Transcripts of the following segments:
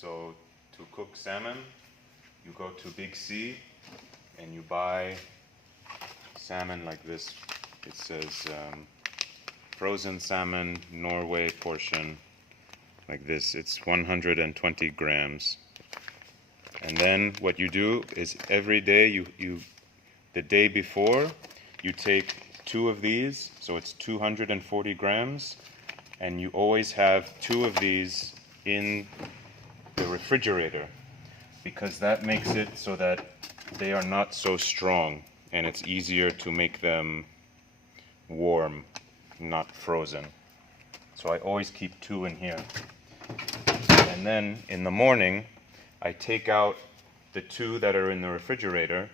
So to cook salmon, you go to Big C and you buy salmon like this. It says frozen salmon Norway portion, like this. It's 120 grams. And then what you do is every day, the day before, you take 2 of these, so it's 240 grams, and you always have 2 of these in the refrigerator, because that makes it so that they are not so strong, and it's easier to make them warm, not frozen. So I always keep 2 in here. And then in the morning, I take out the 2 that are in the refrigerator,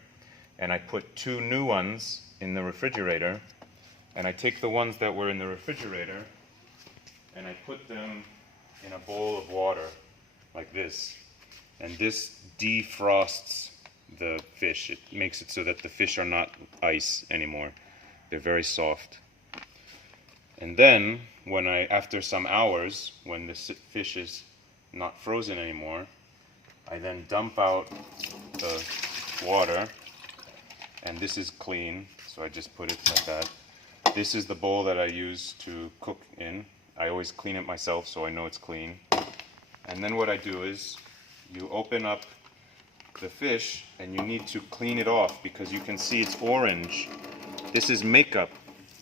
and I put 2 new ones in the refrigerator, and I take the ones that were in the refrigerator, and I put them in a bowl of water, like this. And this defrosts the fish. It makes it so that the fish are not ice anymore. They're very soft. And then, after some hours, when the fish is not frozen anymore, I then dump out the water, and this is clean, so I just put it like that. This is the bowl that I use to cook in. I always clean it myself, so I know it's clean. And then what I do is, you open up the fish, and you need to clean it off, because you can see it's orange. This is makeup.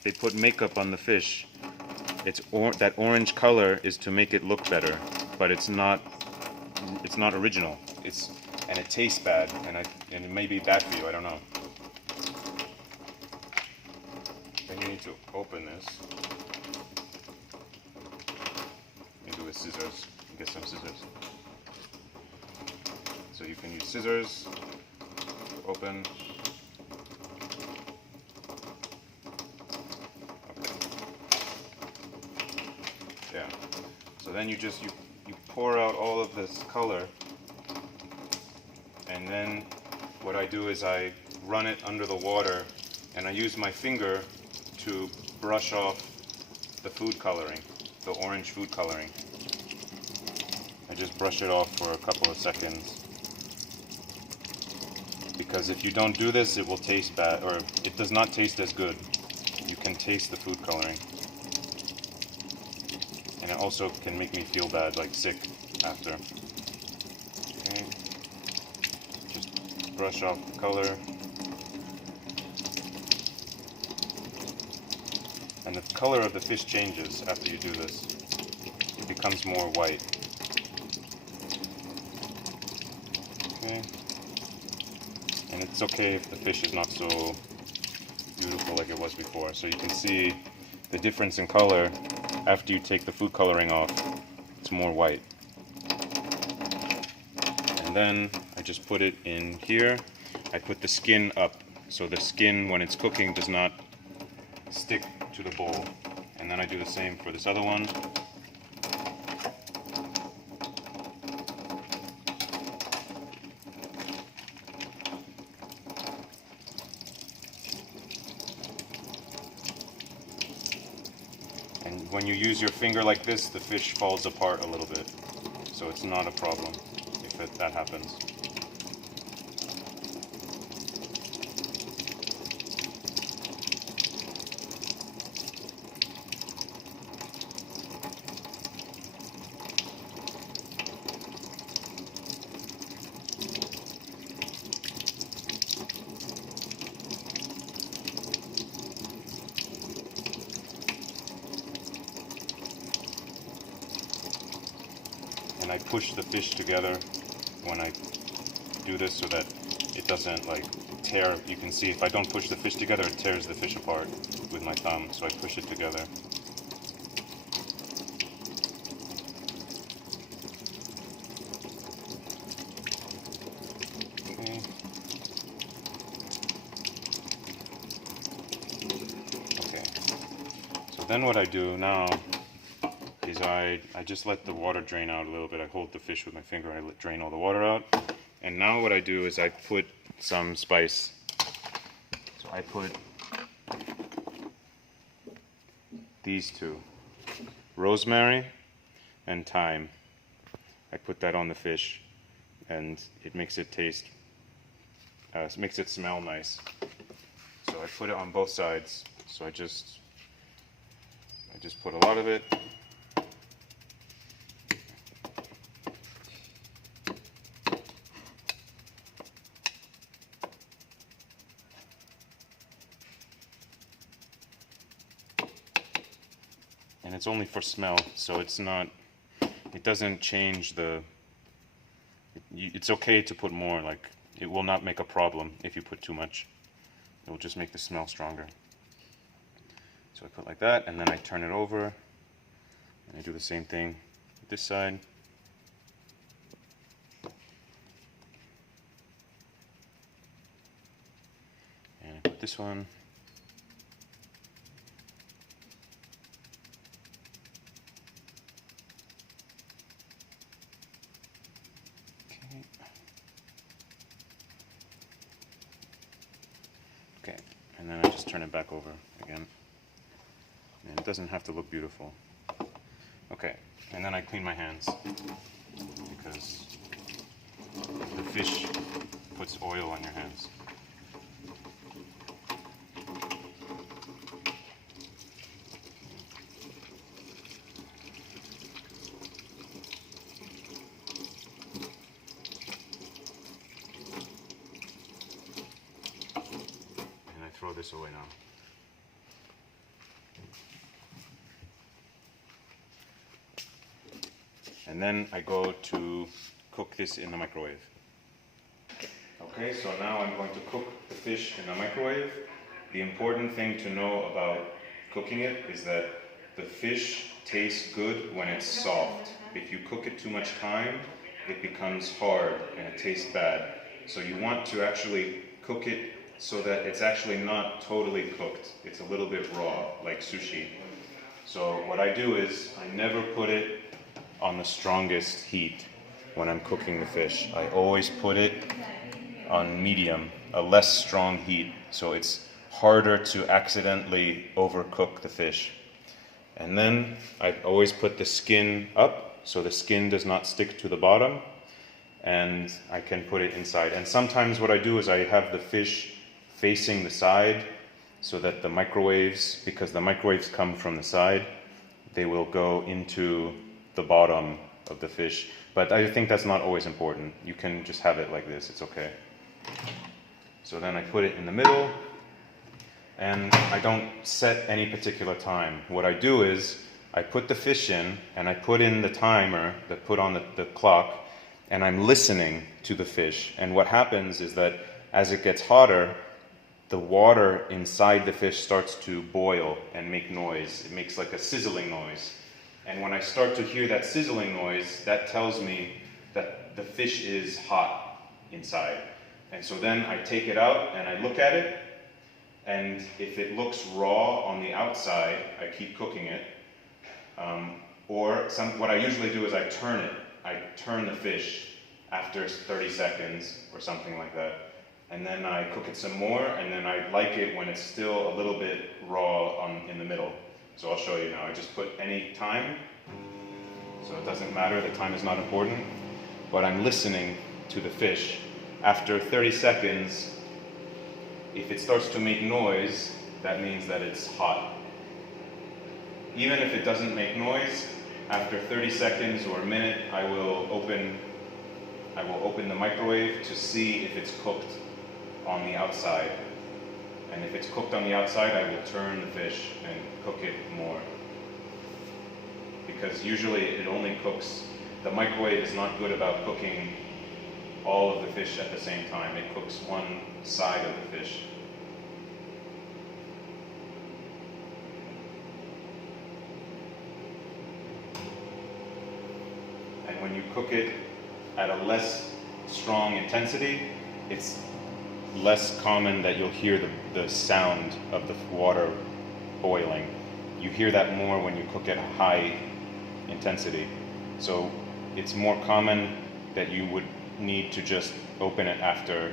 They put makeup on the fish. That orange color is to make it look better, but it's not original. And it tastes bad, and it may be bad for you. I don't know. Then you need to open this. Maybe with scissors. Get some scissors. So you can use scissors to open. Okay. Yeah. So then you pour out all of this color, and then what I do is I run it under the water, and I use my finger to brush off the food coloring, the orange food coloring. I just brush it off for a couple of seconds, because if you don't do this, it will taste bad, or it does not taste as good. You can taste the food coloring. And it also can make me feel bad, like sick, after. Okay. Just brush off the color. And the color of the fish changes after you do this. It becomes more white. Okay. And it's okay if the fish is not so beautiful like it was before. So you can see the difference in color after you take the food coloring off. It's more white. And then I just put it in here. I put the skin up, so the skin, when it's cooking, does not stick to the bowl. And then I do the same for this other one. And when you use your finger like this, the fish falls apart a little bit. So it's not a problem if that happens. And I push the fish together when I do this so that it doesn't like tear. You can see if I don't push the fish together, it tears the fish apart with my thumb, so I push it together. Okay. Okay. So then what I do now is I just let the water drain out a little bit. I hold the fish with my finger, I drain all the water out. And now what I do is I put some spice. So I put these 2, rosemary and thyme. I put that on the fish, and it makes it taste, makes it smell nice. So I put it on both sides. So I just put a lot of it. And it's only for smell, so it doesn't change it's okay to put more, like, it will not make a problem if you put too much. It will just make the smell stronger. So I put like that, and then I turn it over, and I do the same thing with this side. And I put this one. Okay, and then I just turn it back over again. And it doesn't have to look beautiful. Okay, and then I clean my hands because the fish puts oil on your hands. And I throw this away now. And then I go to cook this in the microwave. Okay, so now I'm going to cook the fish in the microwave. The important thing to know about cooking it is that the fish tastes good when it's soft. If you cook it too much time, it becomes hard and it tastes bad. So you want to actually cook it so that it's actually not totally cooked. It's a little bit raw, like sushi. So what I do is I never put it on the strongest heat when I'm cooking the fish. I always put it on medium, a less strong heat, so it's harder to accidentally overcook the fish. And then I always put the skin up so the skin does not stick to the bottom, and I can put it inside. And sometimes what I do is I have the fish facing the side so that the microwaves, because the microwaves come from the side, they will go into the bottom of the fish. But I think that's not always important. You can just have it like this, it's okay. So then I put it in the middle, and I don't set any particular time. What I do is I put the fish in, and I put in the timer that put on the clock, and I'm listening to the fish. And what happens is that as it gets hotter, the water inside the fish starts to boil and make noise. It makes like a sizzling noise. And when I start to hear that sizzling noise, that tells me that the fish is hot inside. And so then I take it out and I look at it, and if it looks raw on the outside, I keep cooking it. What I usually do is I turn it. I turn the fish after 30 seconds or something like that. And then I cook it some more, and then I like it when it's still a little bit raw in the middle. So I'll show you now. I just put any time, so it doesn't matter, the time is not important, but I'm listening to the fish. After 30 seconds, if it starts to make noise, that means that it's hot. Even if it doesn't make noise, after 30 seconds or a minute, I will open the microwave to see if it's cooked on the outside. And if it's cooked on the outside, I will turn the fish and cook it more. Because usually it only cooks, the microwave is not good about cooking all of the fish at the same time. It cooks one side of the fish. And when you cook it at a less strong intensity, it's less common that you'll hear the sound of the water boiling. You hear that more when you cook at high intensity. So it's more common that you would need to just open it after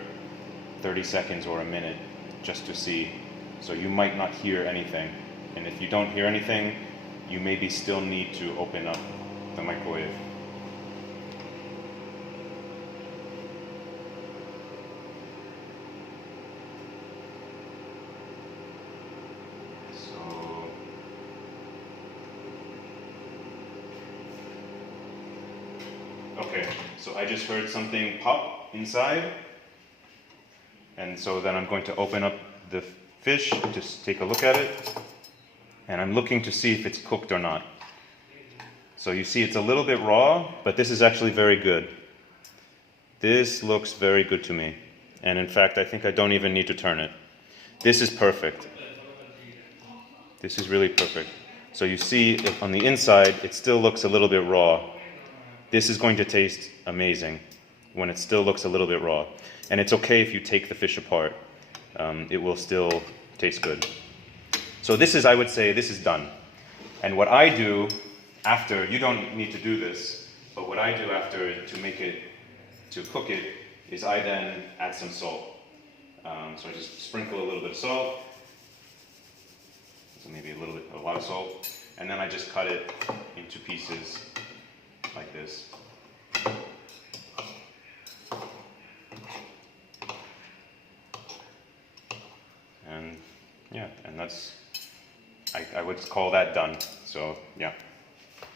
30 seconds or a minute just to see. So you might not hear anything. And if you don't hear anything, you maybe still need to open up the microwave. Okay, so I just heard something pop inside. And so then I'm going to open up the fish, just take a look at it. And I'm looking to see if it's cooked or not. So you see it's a little bit raw, but this is actually very good. This looks very good to me. And in fact, I think I don't even need to turn it. This is perfect. This is really perfect. So you see on the inside, it still looks a little bit raw. This is going to taste amazing when it still looks a little bit raw. And it's okay if you take the fish apart. It will still taste good. So this is, I would say, this is done. And what I do after, you don't need to do this, but what I do after to cook it, is I then add some salt. So I just sprinkle a little bit of salt, so maybe a lot of salt, and then I just cut it into pieces like this. And yeah, and that's, I would call that done. So yeah.